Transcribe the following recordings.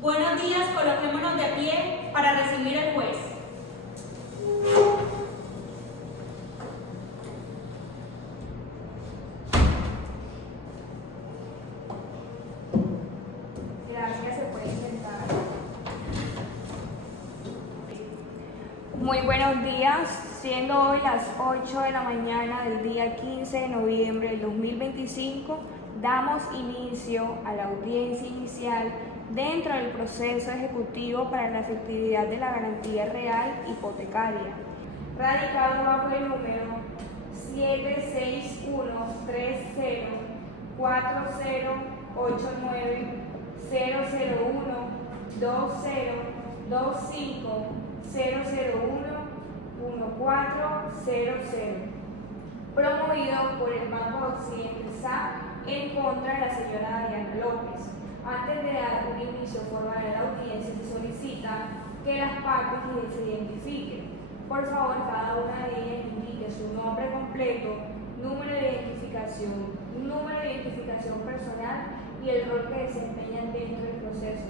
Buenos días, coloquémonos de pie para recibir al juez. Gracias, se puede sentar. Muy buenos días, siendo hoy las 8 de la mañana del día 15 de noviembre del 2025, damos inicio a la audiencia inicial dentro del proceso ejecutivo para la efectividad de la garantía real hipotecaria, radicado bajo el número 761-30-4080-20 promovido por el Banco Occidente SA en contra de la señora Diana López. Antes de dar un inicio formal a la audiencia, se solicita que las partes se identifiquen. Por favor, cada una de ellas indique su nombre completo, número de identificación personal y el rol que desempeñan dentro del proceso.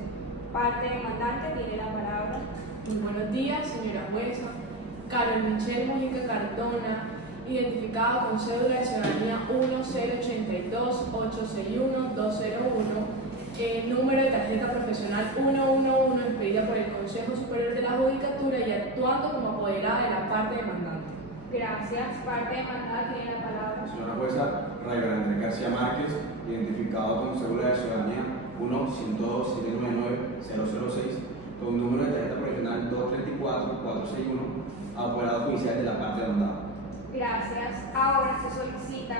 Parte demandante tiene la palabra. Muy buenos días, señora jueza. Carol Michelle Mojica Cardona, identificado con cédula de ciudadanía 1082861-201, número de tarjeta profesional 111, expedida por el Consejo Superior de la Judicatura y actuando como apoderada de la parte demandante. Gracias. Parte demandada tiene la palabra. Señora jueza, Raiber Andrés García Márquez, identificado con cédula de ciudadanía 1-102-799-006, con número de tarjeta profesional 234-461, apoderado judicial de la parte demandada. Gracias. Ahora se solicita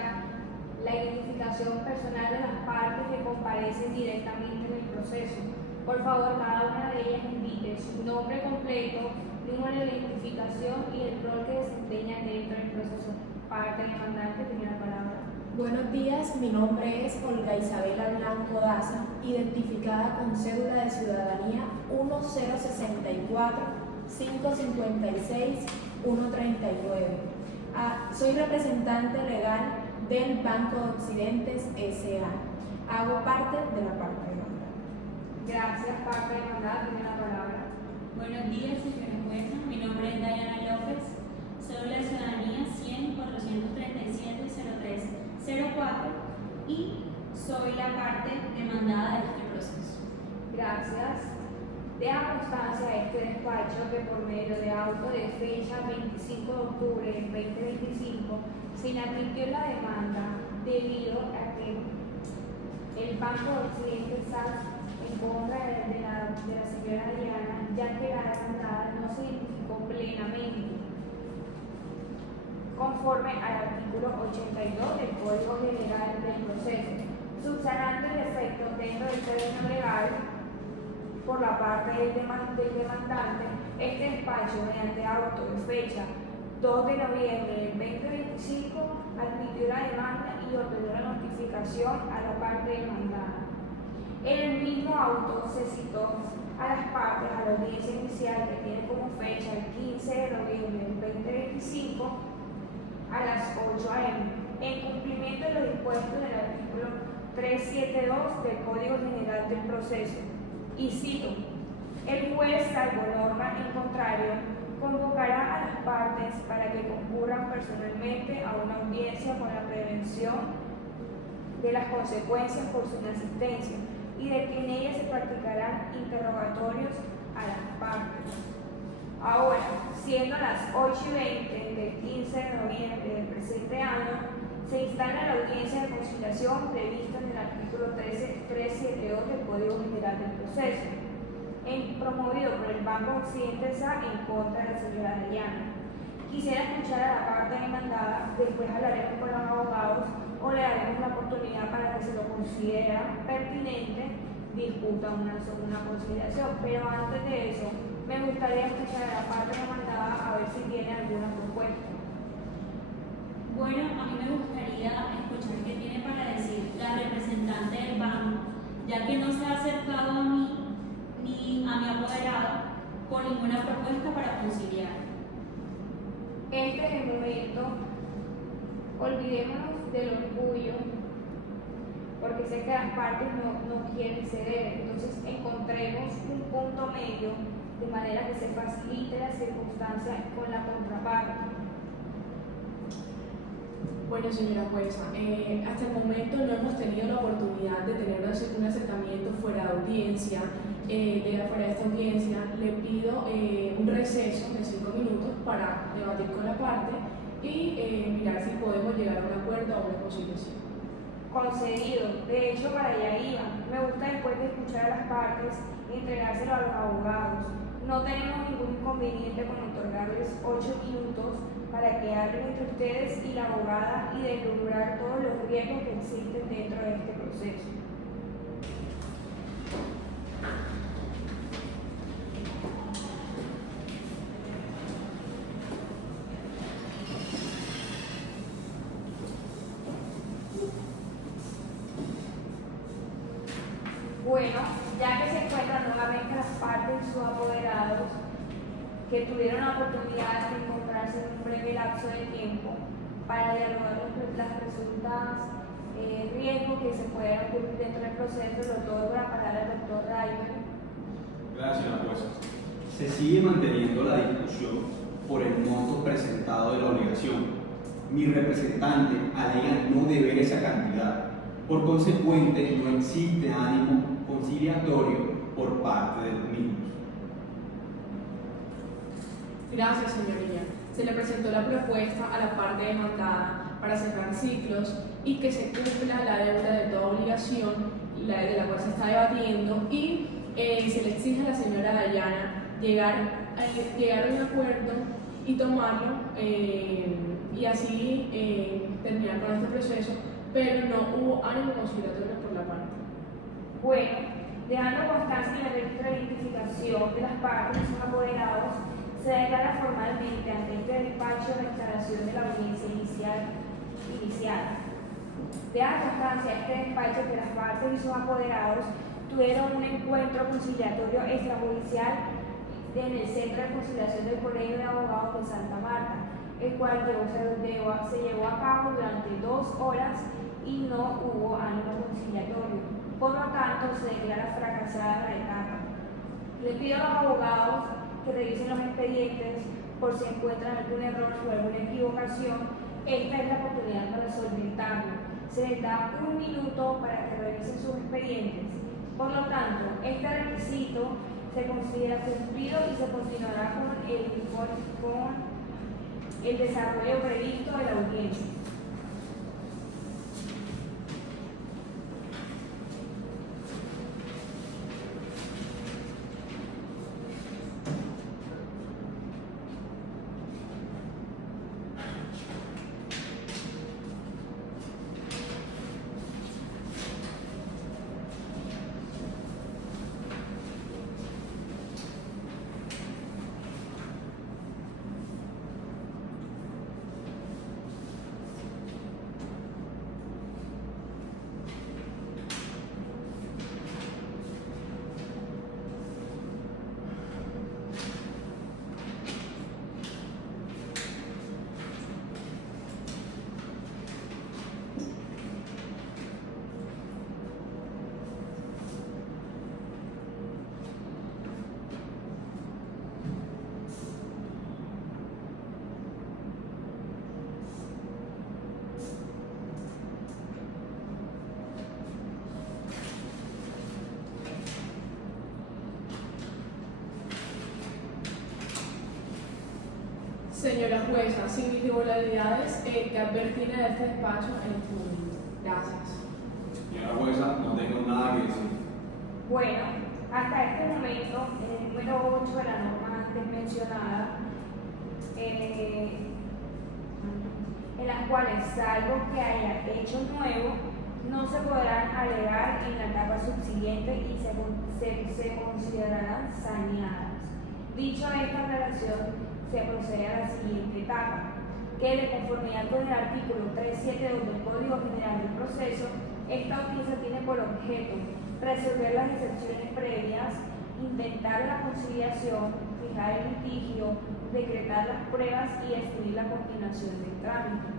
la identificación personal de las partes que comparecen directamente en el proceso. Por favor, cada una de ellas indique su nombre completo, número de identificación y el rol que desempeñan dentro del proceso. Parte demandante tiene la palabra. Buenos días, mi nombre es Olga Isabela Blanco Daza, identificada con cédula de ciudadanía 1064-556-139. Soy representante legal del Banco de Occidentes S.A. Hago parte de la parte demandada. Gracias. Parte demandada tiene la palabra. Buenos días, señora jueza. Mi nombre es Diana López, cédula de ciudadanía 100-433-03-04 y soy la parte demandada de este proceso. Gracias. Deja constancia a este despacho que por medio de auto de fecha 25 de octubre del 2025 se inadmitió la demanda debido a que el Banco de Occidente SA en contra de la señora Diana, ya que la demandada no se identificó plenamente conforme al artículo 82 del Código General del Proceso, subsanando el defecto dentro del terreno legal por la parte del demandante. Este despacho, mediante auto de fecha 2 de noviembre del 2025, admitió la demanda y ordenó la notificación a la parte demandada. En el mismo auto se citó a las partes a la audiencia inicial que tiene como fecha el 15 de noviembre del 2025 a las 8 a.m. en cumplimiento de los dispuestos del artículo 372 del Código General del Proceso. Y cito: el juez, salvo norma en contrario, convocará a las partes para que concurran personalmente a una audiencia con la prevención de las consecuencias por su inasistencia y de que en ella se practicarán interrogatorios a las partes. Ahora, siendo las 8:20 del 15 de noviembre del presente año, se instala la audiencia de conciliación prevista en el artículo 372 del Código General del Proceso, promovido por el Banco Occidente SA en contra de la señora Diana. Quisiera escuchar a la parte demandada, después hablaremos con los abogados o le daremos la oportunidad para que se lo considera pertinente, discuta una conciliación. Pero antes de eso, me gustaría escuchar a la parte demandada a ver si tiene alguna propuesta. Bueno, a mí me gustaría escuchar qué tiene para decir la representante del banco, ya que no se ha acercado a mí ni a mi apoderado con ninguna propuesta para conciliar. Este es el momento, olvidémonos del orgullo, porque sé que las partes no quieren ceder. Entonces encontremos un punto medio de manera que se facilite la circunstancia con la contraparte. Bueno, señora jueza, hasta el momento no hemos tenido la oportunidad de tener un acercamiento fuera de audiencia, fuera de esta audiencia. Le pido un receso de 5 minutos para debatir con la parte y mirar si podemos llegar a un acuerdo o a una conciliación. Concedido. De hecho, para allá iba. Me gusta, después de escuchar a las partes, entregárselo a los abogados. No tenemos ningún inconveniente con otorgarles 8 minutos para que hablen entre ustedes y la abogada y deslumbrar todos los riesgos que existen dentro de este proceso. Bueno, ya que se encuentran nuevamente las partes y sus apoderados, que tuvieron la oportunidad de encontrarse en un breve lapso de tiempo para dialogar las presuntas riesgos que se pueden ocurrir dentro del proceso, le otorgo la palabra al doctor Raimer. Gracias, señora jueza. Se sigue manteniendo la discusión por el monto presentado de la obligación. Mi representante alega no deber esa cantidad. Por consecuente, no existe ánimo conciliatorio por parte de los mismos. Gracias, señoría. Se le presentó la propuesta a la parte demandada para cerrar ciclos y que se cumpla la deuda de toda obligación, de la cual se está debatiendo, y se le exige a la señora Dayana llegar a un acuerdo y tomarlo y así terminar con este proceso, pero no hubo ánimo conciliatorio por la parte. Bueno, dejando constancia en el registro de identificación de las partes y sus apoderados, se declara formalmente ante este despacho la instalación de la audiencia inicial. Deja constancia este despacho que las partes y sus apoderados tuvieron un encuentro conciliatorio extrajudicial en el Centro de Conciliación del Colegio de Abogados de Santa Marta, el cual se llevó a cabo durante 2 horas y no hubo ánimo conciliatorio. Por lo tanto, se declara fracasada la etapa. Le pido a los abogados que revisen los expedientes por si encuentran algún error o alguna equivocación. Esta es la oportunidad para solventarlo. Se les da 1 minuto para que revisen sus expedientes. Por lo tanto, este requisito se considera cumplido y se continuará con el desarrollo previsto de la audiencia. Señora jueza, sin irregularidades que advertirle de este despacho en este momento. Gracias. Señora jueza, no tengo nada que decir. Bueno, hasta este momento, en el número 8 de la norma antes mencionada, en las cuales, salvo que haya hecho nuevo, no se podrán alegar en la etapa subsiguiente y se considerarán saneadas. Dicho esta aclaración, se procede a la siguiente etapa, que de conformidad con el artículo 372 del Código General del Proceso, esta audiencia tiene por objeto resolver las excepciones previas, intentar la conciliación, fijar el litigio, decretar las pruebas y definir la continuación del trámite.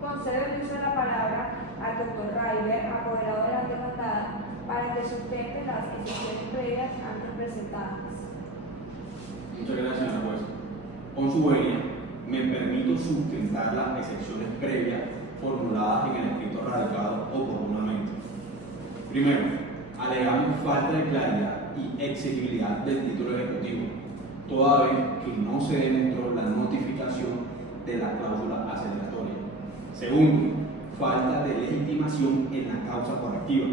Concedo el uso de la palabra al doctor Raiber, apoderado de la demandada, para que sustente las excepciones previas antes presentadas. Muchas gracias, señora juez. Con su venia, me permito sustentar las excepciones previas formuladas en el escrito radicado oportunamente. Primero, alegamos falta de claridad y exigibilidad del título ejecutivo, toda vez que no se demostró la notificación de la cláusula aceleratoria. Segundo, falta de legitimación en la causa correctiva,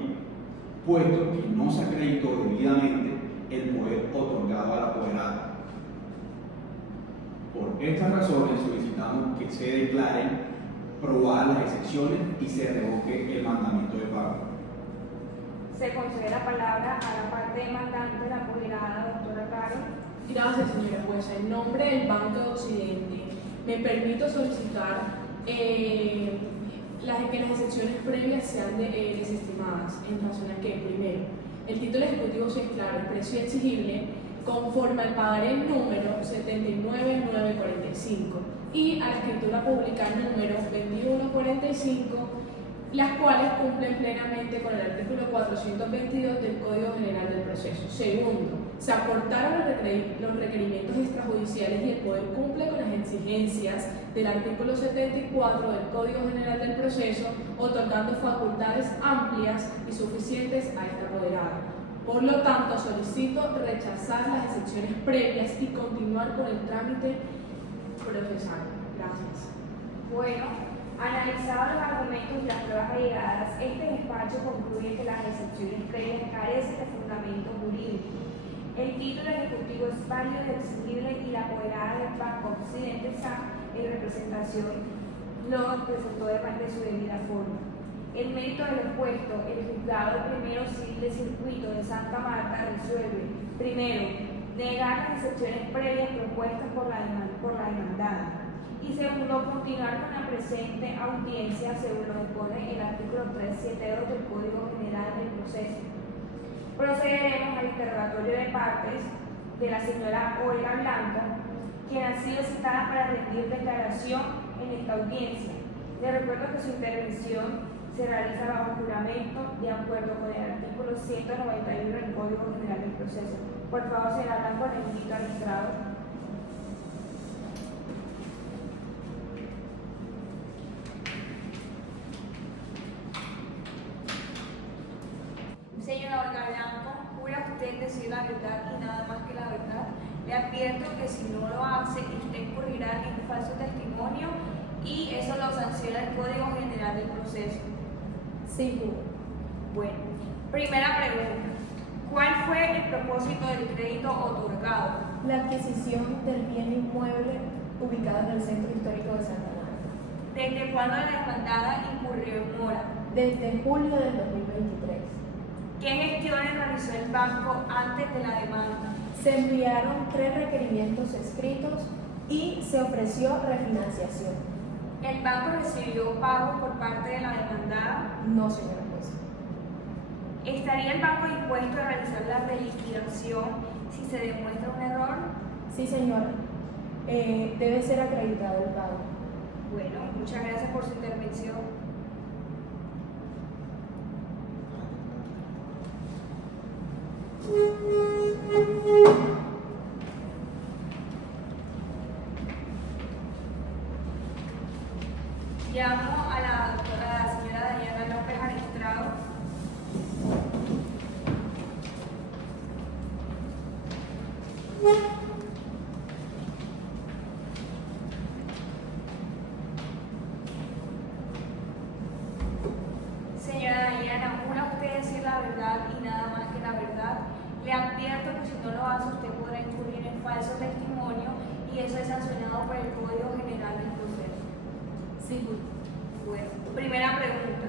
puesto que no se acreditó debidamente el poder otorgado a la apoderada. Por estas razones solicitamos que se declaren probadas las excepciones y se revoque el mandamiento de pago. Se concede la palabra a la parte demandante, la apoderada, doctora Caro. Gracias, señora jueza. En nombre del Banco de Occidente, me permito solicitar que las excepciones previas sean desestimadas en razón a que, primero, el título ejecutivo se declara el precio exigible conforme al pagaré número 79945 y a la escritura pública número 2145, las cuales cumplen plenamente con el artículo 422 del Código General del Proceso. Segundo, se aportaron los requerimientos extrajudiciales y el Poder cumple con las exigencias del artículo 74 del Código General del Proceso, otorgando facultades amplias y suficientes a esta apoderada. Por lo tanto, solicito rechazar las excepciones previas y continuar con el trámite procesal. Gracias. Bueno, analizados los argumentos y las pruebas allegadas, este despacho concluye que las excepciones previas carecen de fundamento jurídico. El título ejecutivo es válido y exigible y la apoderada del Banco Occidente S.A. en representación lo presentó de su debida forma. El mérito del expuesto, el juzgado primero civil de circuito de Santa Marta resuelve, primero, negar las excepciones previas propuestas por la demandada y segundo, continuar con la presente audiencia según lo dispone el artículo 372 del Código General del Proceso. Procederemos al interrogatorio de partes de la señora Olga Blanco, quien ha sido citada para rendir declaración en esta audiencia. Le recuerdo que su intervención se realiza bajo juramento de acuerdo con el artículo 191 del Código General del Proceso. Por favor, señora Blanco, le invito al estrado. Señora Olga Blanco, ¿jura usted decir la verdad y nada más que la verdad? Le advierto que si no lo hace, usted incurrirá en un falso testimonio y eso lo sanciona el Código General del Proceso. Sí, juro. Bueno, primera pregunta. ¿Cuál fue el propósito del crédito otorgado? La adquisición del bien inmueble ubicado en el Centro Histórico de Santa Marta. ¿Desde cuándo la demandada incurrió en mora? Desde julio del 2023. ¿Qué gestiones realizó el banco antes de la demanda? Se enviaron 3 requerimientos escritos y se ofreció refinanciación. ¿El banco recibió pago por parte de la demandada? No, señora jueza. ¿Estaría el banco dispuesto a realizar la reliquidación si se demuestra un error? Sí, señora. Debe ser acreditado el pago. Bueno, muchas gracias por su intervención. Llamo a la señora Dayana López al estrado. Señora Dayana, ¿jura usted decir la verdad y nada más que la verdad? Le advierto que si no lo hace, usted podrá incurrir en falso testimonio y eso es sancionado por el Código General del Proceso. Sí, juro. Bueno, primera pregunta.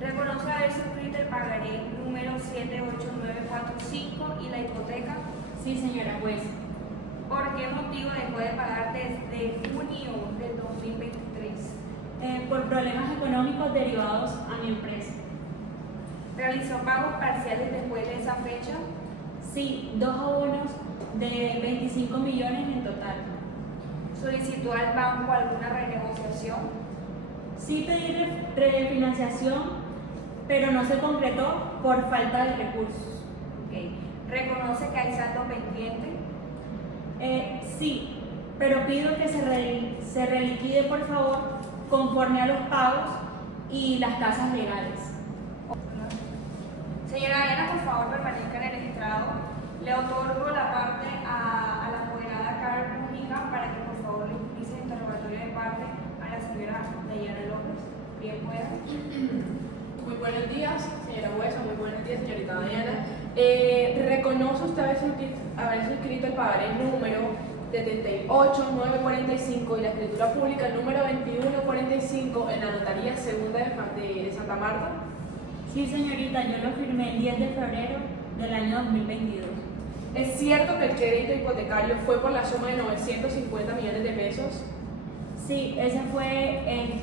¿Reconoce haber suscrito el pagaré número 78945 y la hipoteca? Sí, señora juez. ¿Por qué motivo dejó de pagar desde junio del 2023? Por problemas económicos derivados a mi empresa. ¿Realizó pagos parciales después de esa fecha? Sí, 2 abonos de 25 millones en total. ¿Solicitó al banco alguna renegociación? Sí pedí refinanciación, pero no se concretó por falta de recursos. Ok. ¿Reconoce que hay saldo pendiente? Sí, pero pido que se reliquide por favor conforme a los pagos y las tasas legales. Señora Diana, por favor permanezca en el estrado. Le otorgo la parte a la apoderada Carmen Mujica para que por favor le utilice el interrogatorio de parte a la señora Diana López. Bien pueda. Muy buenos días, señora jueza, muy buenos días, señorita Diana. ¿Reconoce usted haber suscrito el pagaré número 78945 y la escritura pública número 2145 en la notaría segunda de Santa Marta? Sí, señorita, yo lo firmé el 10 de febrero del año 2022. ¿Es cierto que el crédito hipotecario fue por la suma de 950 millones de pesos? Sí, ese fue el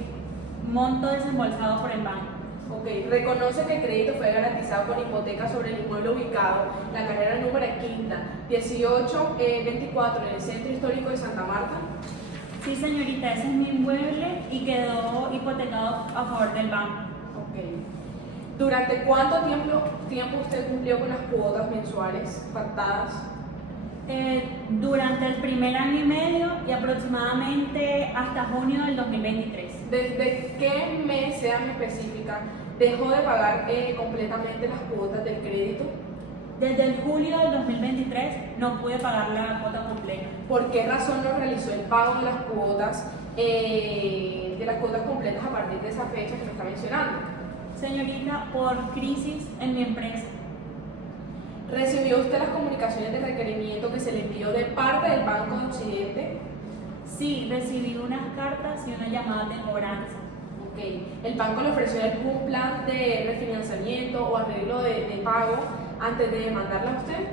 monto desembolsado por el banco. Ok, reconoce que el crédito fue garantizado con hipoteca sobre el inmueble ubicado en la carrera número quinta, 1824 en el centro histórico de Santa Marta. Sí, señorita, ese es mi inmueble y quedó hipotecado a favor del banco. Ok. ¿Durante cuánto tiempo usted cumplió con las cuotas mensuales pactadas? Durante el primer año y medio y aproximadamente hasta junio del 2023. ¿Desde qué mes, sea más específica, dejó de pagar completamente las cuotas del crédito? Desde el julio del 2023 no pude pagar la cuota completa. ¿Por qué razón no realizó el pago de las cuotas completas a partir de esa fecha que me está mencionando? Señorita, por crisis en mi empresa. ¿Recibió usted las comunicaciones de requerimiento que se le envió de parte del Banco de Occidente? Sí, recibí unas cartas y una llamada de cobranza. Ok. ¿El banco le ofreció algún plan de refinanciamiento o arreglo de pago antes de demandarla a usted?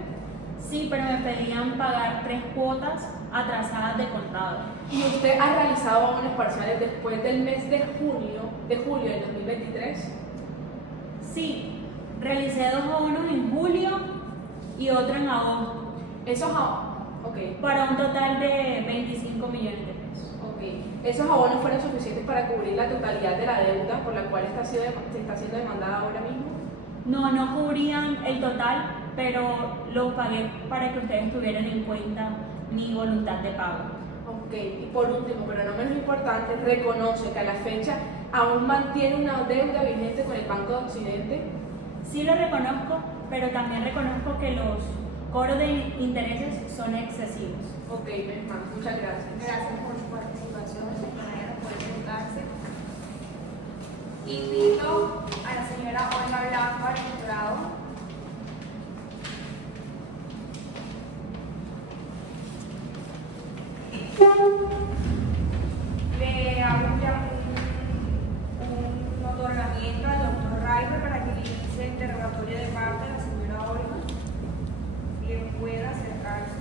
Sí, pero me pedían pagar 3 cuotas atrasadas de contado. ¿Y usted ha realizado abonos parciales después del mes de julio del 2023? Sí, realicé 2 abonos en julio y otro en agosto, para un total de 25 millones de pesos. Ok. ¿Esos abonos fueron suficientes para cubrir la totalidad de la deuda por la cual se está siendo demandada ahora mismo? No cubrían el total, pero lo pagué para que ustedes tuvieran en cuenta mi voluntad de pago. Ok, y por último, pero no menos importante, reconoce que a la fecha aún mantiene una deuda vigente con el Banco de Occidente. Sí lo reconozco, pero también reconozco que los cobros de intereses son excesivos. Ok, muchas gracias. Gracias por su participación, señora Diana, puede sentarse. Invito a la señora Olga Blanco al estrado. Le hago ya un otorgamiento al doctor Raife para que le inicie el interrogatorio de parte de la señora Olga. Bien pueda acercarse.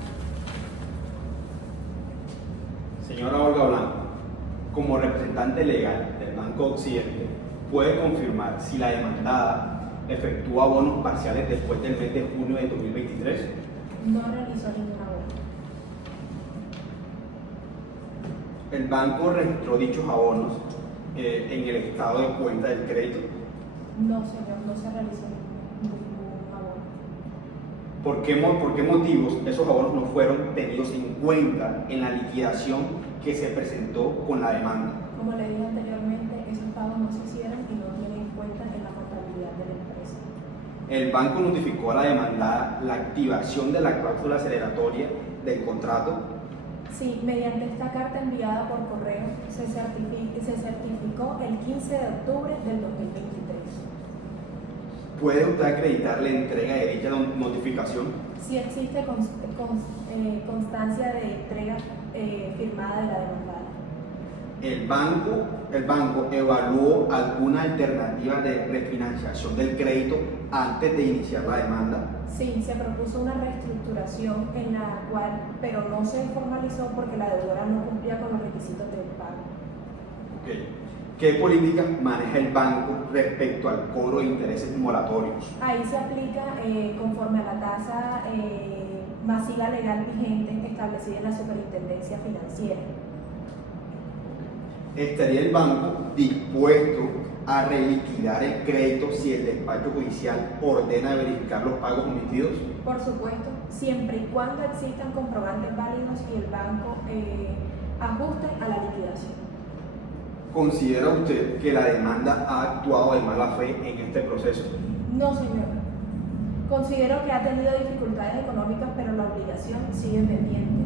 Señora Olga Blanco, como representante legal del Banco Occidente, ¿puede confirmar si la demandada efectúa abonos parciales después del mes de junio de 2023? No realizó ningún abono. ¿El banco registró dichos abonos en el estado de cuenta del crédito? No, señor, no se realizó ningún abono. ¿Por qué motivos esos abonos no fueron tenidos en cuenta en la liquidación que se presentó con la demanda? Como le dije anteriormente, esos pagos no se hicieron y no tienen en cuenta en la contabilidad de la empresa. ¿El banco notificó a la demandada la activación de la cláusula aceleratoria del contrato? Sí, mediante esta carta enviada por correo se certificó el 15 de octubre del 2023. ¿Puede usted acreditar la entrega de dicha notificación? Sí existe constancia de entrega firmada de la demandada. ¿El banco evaluó alguna alternativa de refinanciación del crédito antes de iniciar la demanda? Sí, se propuso una reestructuración en la cual, pero no se formalizó porque la deudora no cumplía con los requisitos del pago. Okay. ¿Qué políticas maneja el banco respecto al cobro de intereses moratorios? Ahí se aplica conforme a la tasa masiva legal vigente establecida en la Superintendencia Financiera. ¿Estaría el banco dispuesto a reliquidar el crédito si el despacho judicial ordena verificar los pagos omitidos? Por supuesto, siempre y cuando existan comprobantes válidos y el banco ajuste a la liquidación. ¿Considera usted que la demanda ha actuado de mala fe en este proceso? No, señor. Considero que ha tenido dificultades económicas, pero la obligación sigue pendiente.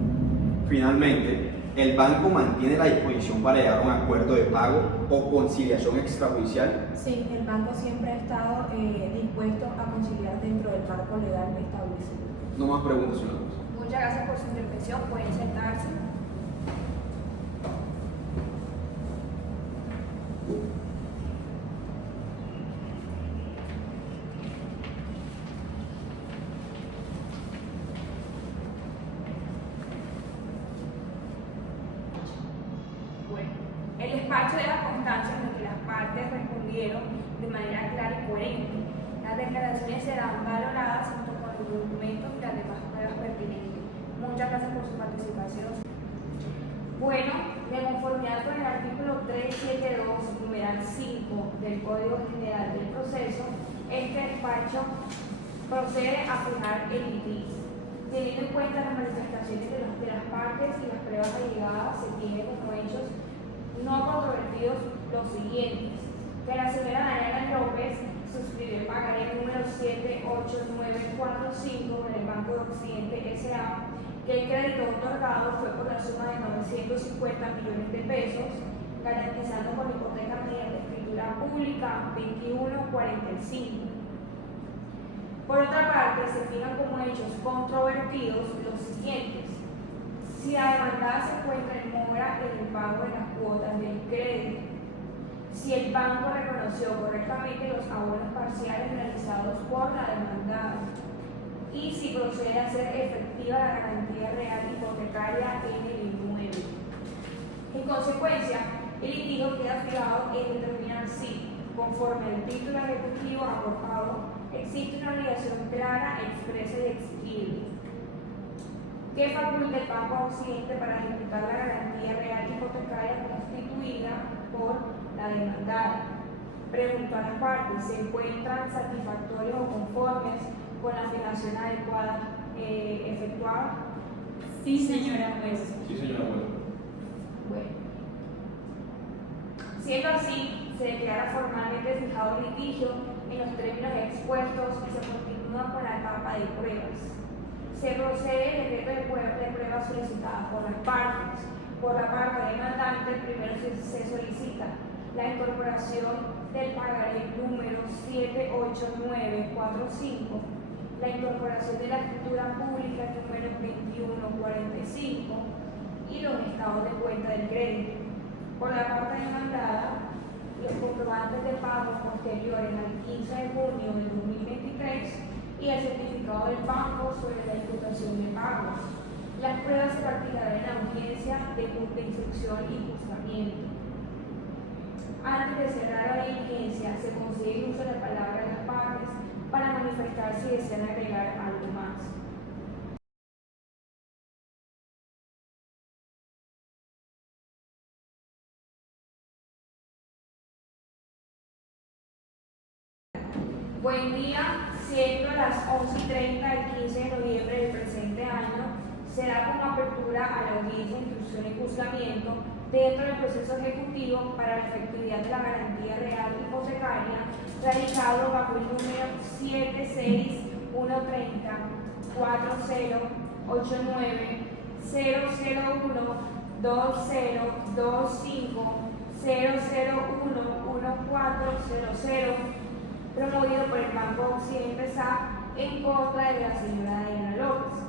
Finalmente, ¿el banco mantiene la disposición para llegar a un acuerdo de pago o conciliación extrajudicial? Sí, el banco siempre ha estado dispuesto a conciliar dentro del marco legal establecido. No más preguntas, señor juez. Muchas gracias por su intervención. Pueden sentarse. Bueno, el despacho de la constancia en el que las partes respondieron de manera clara y coherente. Las declaraciones serán valoradas junto con los documentos y las demás pruebas pertinentes. Muchas gracias por su participación. Bueno, de conformidad con el artículo 372, numeral 5 del Código General del Proceso, este despacho procede a fijar el litigio. Teniendo en cuenta las manifestaciones de las partes y las pruebas allegadas, se tiene como hechos no controvertidos los siguientes: que la señora Daniela López suscribió el pagaré número 78945 en el Banco de Occidente S.A., que el crédito otorgado fue por la suma de 950 millones de pesos, garantizando con hipoteca mediante escritura pública 2145. Por otra parte, se fijan como hechos controvertidos los siguientes: si la demandada se encuentra en mora en el pago de las cuotas del crédito, si el banco reconoció correctamente los abonos parciales realizados por la demandada, y si procede a hacer efectiva la garantía real hipotecaria en el inmueble. En consecuencia, el litigio queda fijado en determinar si, conforme al título ejecutivo aportado, existe una obligación clara, expresa y exigible que faculta el Banco Occidente para ejecutar la garantía real hipotecaria constituida por la demandada. Preguntó a las partes: ¿se encuentran satisfactorios o conformes con la fijación adecuada efectuada? Sí, señora juez. Sí, señora juez. Bueno, siendo así, se declara formalmente fijado el litigio en los términos expuestos y se continúa con la etapa de pruebas. Se procede el decreto de pruebas solicitadas por las partes. Por la parte demandante, primero se solicita la incorporación del pagaré número 78945, la incorporación de la escritura pública número 2145 y los estados de cuenta del crédito. Por la parte demandada, los comprobantes de pago posteriores al 15 de junio de 2023 y el certificado del banco sobre la imputación de pagos. Las pruebas se practicarán en la audiencia de instrucción y juzgamiento. Antes de cerrar la diligencia, se consigue el uso de la palabra de las partes para manifestar si desean agregar algo más. Buen día, siendo las 11:30 del 15 de noviembre del presente año, será como apertura a la audiencia de instrucción y juzgamiento dentro del proceso ejecutivo para la efectividad de la garantía real hipotecaria radicado bajo el número 760-130-40-80-2025-001-1400, promovido por el Banco Occidente S.A. en contra de la señora Daniela López.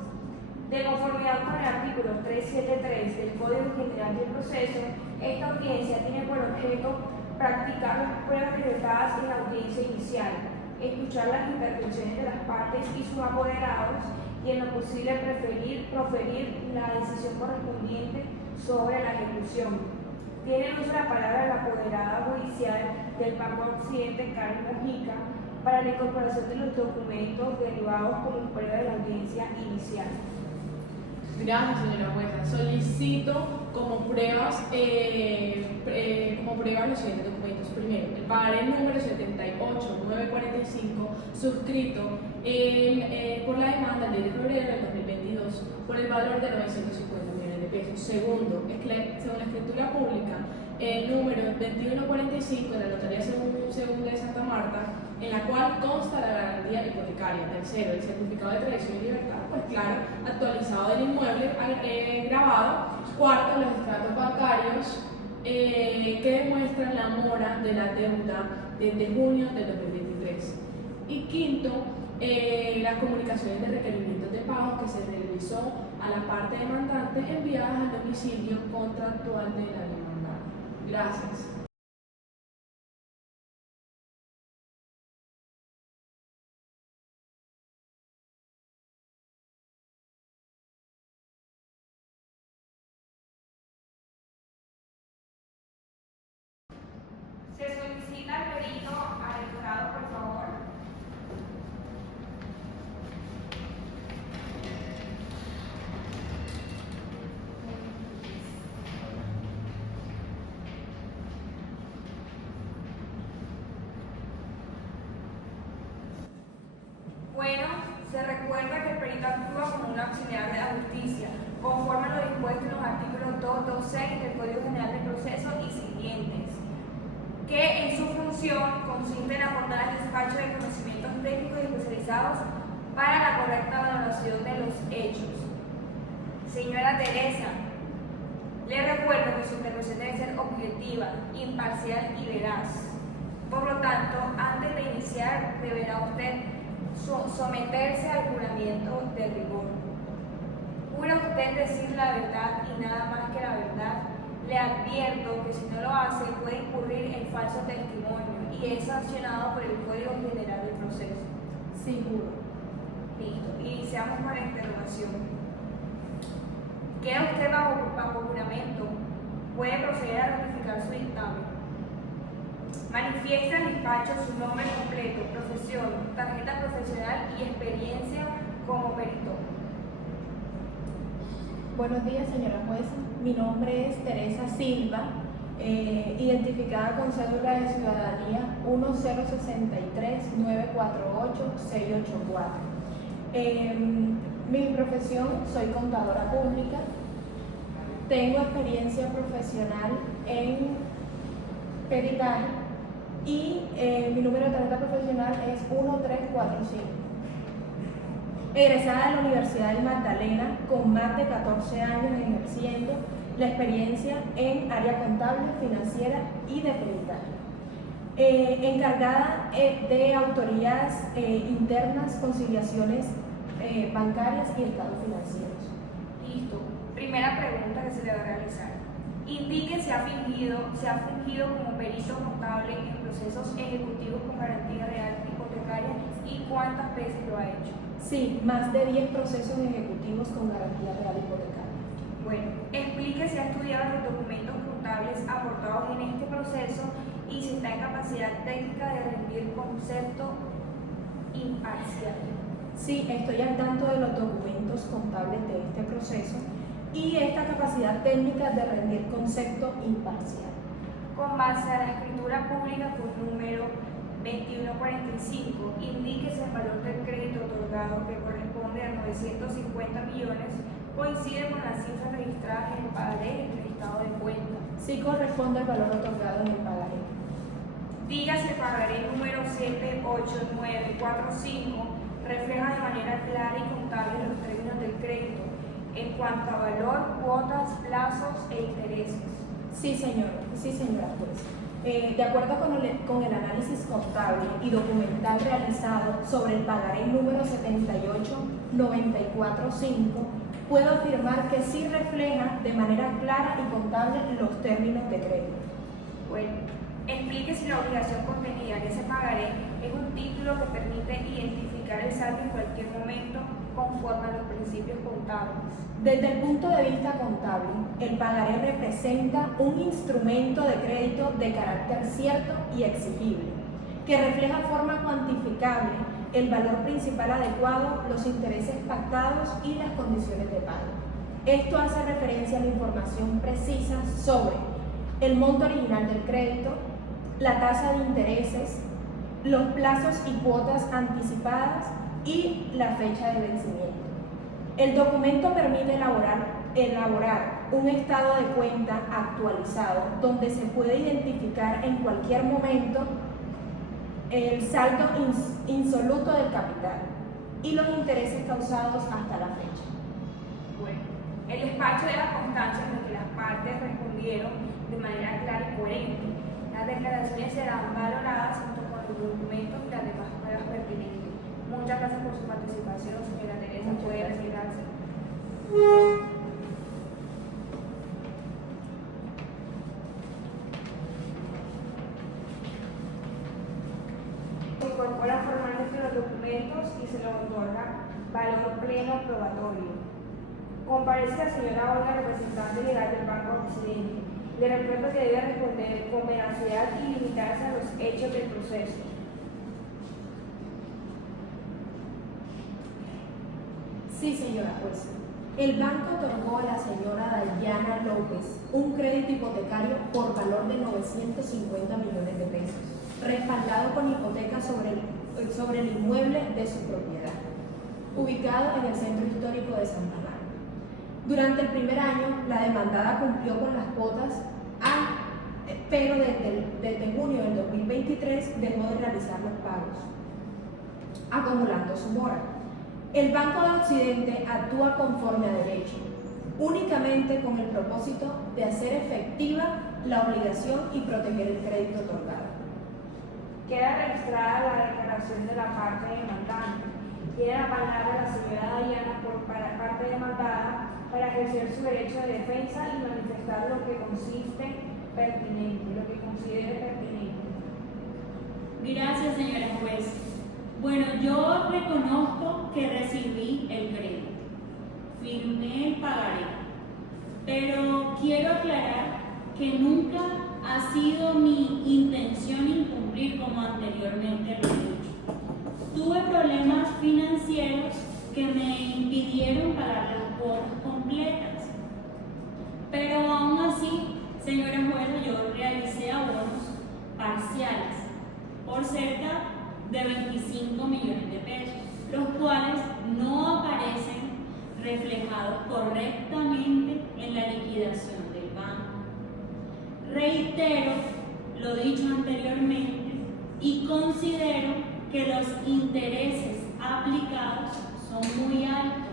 De conformidad con el artículo 373 del Código General del Proceso, esta audiencia tiene por objeto practicar las pruebas decretadas en la audiencia inicial, escuchar las intervenciones de las partes y sus apoderados y en lo posible proferir la decisión correspondiente sobre la ejecución. Tiene el uso de la palabra la apoderada judicial del Banco Occidente, Karen Mojica, para la incorporación de los documentos derivados como prueba de la audiencia inicial. Gracias, señora jueza. Solicito como pruebas como prueba los siguientes documentos. Primero, el pagaré número 78945 suscrito por la demanda del 10 de febrero del 2022 por el valor de 950 millones de pesos. Segundo, según la escritura pública, el número 2145 de la Notaría Segunda de Santa Marta, en la cual consta la garantía hipotecaria. Tercero, el certificado de tradición y libertad, pues claro, actualizado del inmueble grabado. Cuarto, los extractos bancarios que demuestran la mora de la deuda desde junio del 2023. Y quinto, las comunicaciones de requerimientos de pago que se realizó a la parte demandante enviadas al domicilio contractual de la demandada. Gracias. Se solicita al perito al jurado, por favor. Bueno, se recuerda que el perito actúa como un auxiliar de la justicia, conforme a lo dispuesto en los artículos 226 del Código General del Proceso y siguientes, que en su función consiste en aportar el despacho de conocimientos técnicos y especializados para la correcta valoración de los hechos. Señora Teresa, le recuerdo que su intervención debe ser objetiva, imparcial y veraz. Por lo tanto, antes de iniciar, deberá usted someterse al juramento de rigor. ¿Jura usted decir la verdad y nada más que la verdad? Le advierto que si no lo hace puede incurrir en falso testimonio y es sancionado por el Código General del Proceso. Sí, juro. Listo. Iniciamos con la interrogación. ¿Queda usted bajo juramento? Puede proceder a ratificar su dictamen. Manifiesta al despacho su nombre completo, profesión, tarjeta profesional y experiencia como perito. Buenos días, señora jueza. Mi nombre es Teresa Silva, identificada con cédula de ciudadanía 1063948-684. Mi profesión, soy contadora pública. Tengo experiencia profesional en peritaje y mi número de tarjeta profesional es 1345. Egresada de la Universidad del Magdalena con más de 14 años ejerciendo la experiencia en área contable, financiera y de peritaje. Encargada de autorías internas, conciliaciones bancarias y estados financieros. Listo. Primera pregunta que se le va a realizar. Indique si ha fungido como perito contable en procesos ejecutivos con garantía real hipotecaria y cuántas veces lo ha hecho. Sí, más de 10 procesos ejecutivos con garantía real hipotecaria. Bueno, explique si ha estudiado los documentos contables aportados en este proceso y si está en capacidad técnica de rendir concepto imparcial. Sí, estoy al tanto de los documentos contables de este proceso y esta capacidad técnica de rendir concepto imparcial. Con base a la escritura pública por número 2145, indique si el valor del crédito otorgado, que corresponde a 950 millones, coincide con las cifras registradas en el pagaré y en el estado de cuenta. Sí corresponde al valor otorgado en el pagaré. Diga si el pagaré número 78945 refleja de manera clara y contable los términos del crédito en cuanto a valor, cuotas, plazos e intereses. Sí, señora juez. De acuerdo con el análisis contable y documental realizado sobre el pagaré número 78945, puedo afirmar que sí refleja de manera clara y contable los términos de crédito. Bueno, explique si la obligación contenida en ese pagaré es un título que permite identificar el saldo en cualquier momento conforme a los principios contables. Desde el punto de vista contable, el pagaré representa un instrumento de crédito de carácter cierto y exigible, que refleja de forma cuantificable el valor principal adecuado, los intereses pactados y las condiciones de pago. Esto hace referencia a la información precisa sobre el monto original del crédito, la tasa de intereses, los plazos y cuotas anticipadas y la fecha de vencimiento. El documento permite elaborar un estado de cuenta actualizado donde se puede identificar en cualquier momento el saldo insoluto del capital y los intereses causados hasta la fecha. Bueno, el despacho de la constancia de que las partes respondieron de manera clara y coherente. Las declaraciones serán valoradas junto con los documentos y las demás pruebas pertinentes. Muchas gracias por su participación, señora Teresa. Puede retirarse. Se incorpora formalmente los documentos y se le otorga valor pleno probatorio. Comparece la señora Olga, representante legal del Banco Occidente. Le recuerdo que debe responder con veracidad y limitarse a los hechos del proceso. Sí, señora jueza. El banco otorgó a la señora Dayana López un crédito hipotecario por valor de 950 millones de pesos, respaldado con hipoteca sobre el inmueble de su propiedad, ubicado en el centro histórico de Santa Marta. Durante el primer año, la demandada cumplió con las cuotas, pero desde junio del 2023 dejó de realizar los pagos, acumulando su mora. El Banco de Occidente actúa conforme a derecho, únicamente con el propósito de hacer efectiva la obligación y proteger el crédito otorgado. Queda registrada la declaración de la parte demandante. Tiene la palabra la señora Dayana por parte demandada para ejercer su derecho de defensa y manifestar lo que considere pertinente. Gracias, señora juez. Bueno, yo reconozco que recibí el crédito, firmé el pagaré, pero quiero aclarar que nunca ha sido mi intención incumplir como anteriormente lo he dicho. Tuve problemas financieros que me impidieron pagar las cuotas completas, pero aún así, señora jueza, yo realicé abonos parciales por cerca de 25 millones de pesos, los cuales no aparecen reflejados correctamente en la liquidación del banco. Reitero lo dicho anteriormente y considero que los intereses aplicados son muy altos,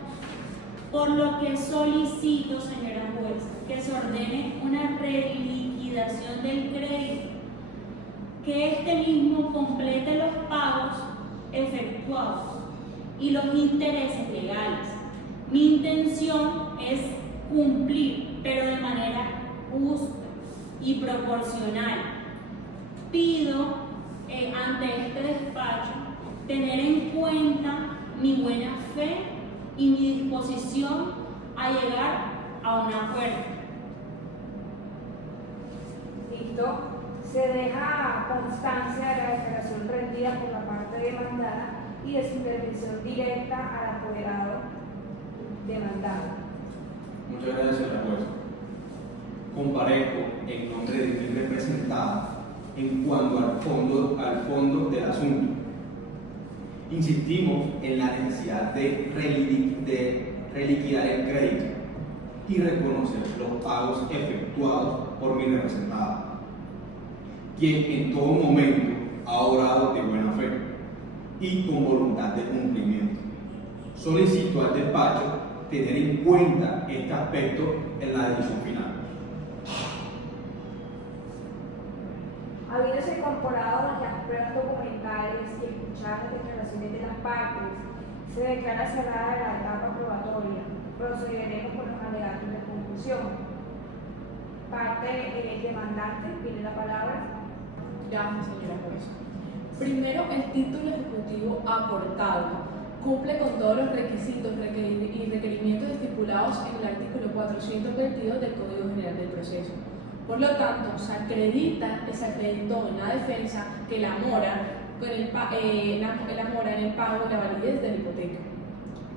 por lo que solicito, señora juez, que se ordene una reliquidación del crédito, que este mismo complete los pagos efectuados y los intereses legales. Mi intención es cumplir, pero de manera justa y proporcional. Pido ante este despacho tener en cuenta mi buena fe y mi disposición a llegar a un acuerdo. Listo. Se deja constancia de la declaración rendida por la parte demandada y de su intervención directa al apoderado demandado. Muchas gracias, señora jueza. Comparezco en nombre de mi representada en cuanto al fondo del asunto. Insistimos en la necesidad de reliquidar el crédito y reconocer los pagos efectuados por mi representada, quien en todo momento ha obrado de buena fe y con voluntad de cumplimiento. Solicito al despacho tener en cuenta este aspecto en la decisión final. Habiéndose incorporado las pruebas documentales y escuchadas las declaraciones de las partes, se declara cerrada la etapa probatoria. Procederemos con los alegatos de conclusión. Parte demandante, tiene la palabra. Gracias, señora juez. Primero, el título ejecutivo aportado cumple con todos los requisitos y requerimientos estipulados en el artículo 422 del Código General del Proceso. Por lo tanto, se acreditó en la defensa que la mora en el pago de la validez de la hipoteca.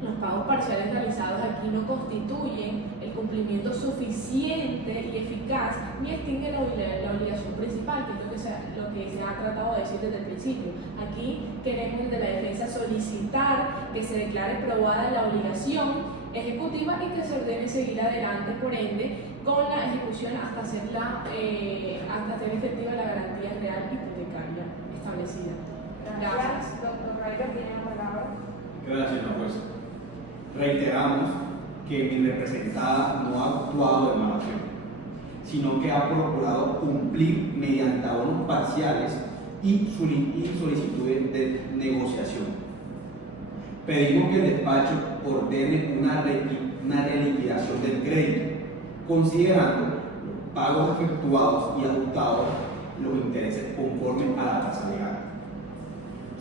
Los pagos parciales realizados aquí no constituyen el cumplimiento suficiente y eficaz ni extingue la obligación principal, que es lo que se ha tratado de decir desde el principio. Aquí queremos desde la defensa solicitar que se declare probada la obligación ejecutiva y que se ordene seguir adelante, por ende, con la ejecución hasta hacer efectiva la garantía real hipotecaria establecida. Gracias. Doctor Raider, tiene la palabra. Gracias, señora jueza. Reiteramos que mi representada no ha actuado de mala fe, sino que ha procurado cumplir mediante abonos parciales y solicitudes de negociación. Pedimos que el despacho ordene una reliquidación del crédito, considerando pagos efectuados y ajustados los intereses conforme a la tasa legal.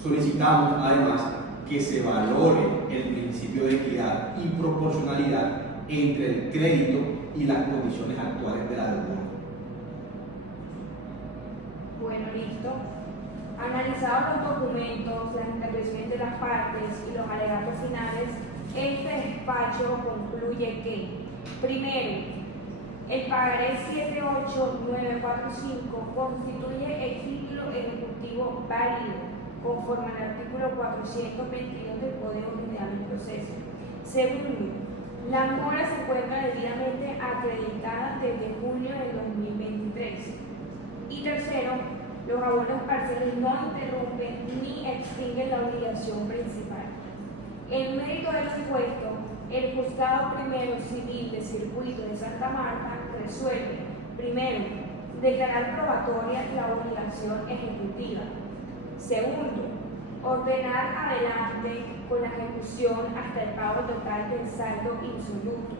Solicitamos además que se valore el principio de equidad y proporcionalidad entre el crédito y las condiciones actuales de la deuda. Bueno, listo. Analizados los documentos, las intervenciones de las partes y los alegatos finales, este despacho concluye que, primero, el pagaré 78945 constituye el título ejecutivo válido conforme al artículo 422 del Código General del Proceso. Segundo, la mora se encuentra debidamente acreditada desde junio del 2023. Y tercero, los abonos parciales no interrumpen ni extinguen la obligación principal. En mérito del supuesto, el Juzgado Primero Civil de Circuito de Santa Marta resuelve, primero, declarar probatoria la obligación ejecutiva. Segundo, ordenar adelante con la ejecución hasta el pago total del saldo insoluto.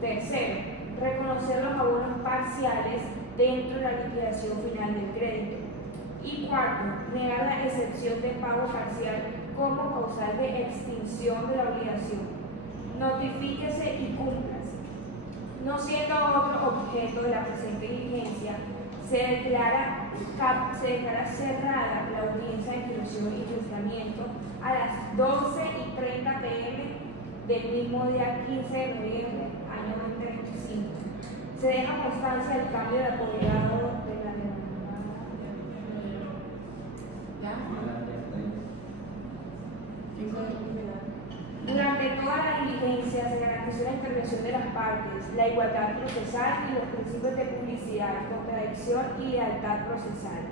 Tercero, reconocer los abonos parciales dentro de la liquidación final del crédito. Y cuarto, negar la excepción de pago parcial como causal de extinción de la obligación. Notifíquese y cúmplase. No siendo otro objeto de la presente diligencia, se declara cerrada la audiencia de instrucción y juzgamiento a las 12:30 p.m. del mismo día 15 de noviembre, año 2025. Se deja constancia del cambio de apoderado de la demanda. Durante toda la diligencia se garantizó la intervención de las partes, la igualdad procesal y los principios de publicidad, contradicción y lealtad procesal.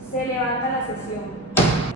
Se levanta la sesión.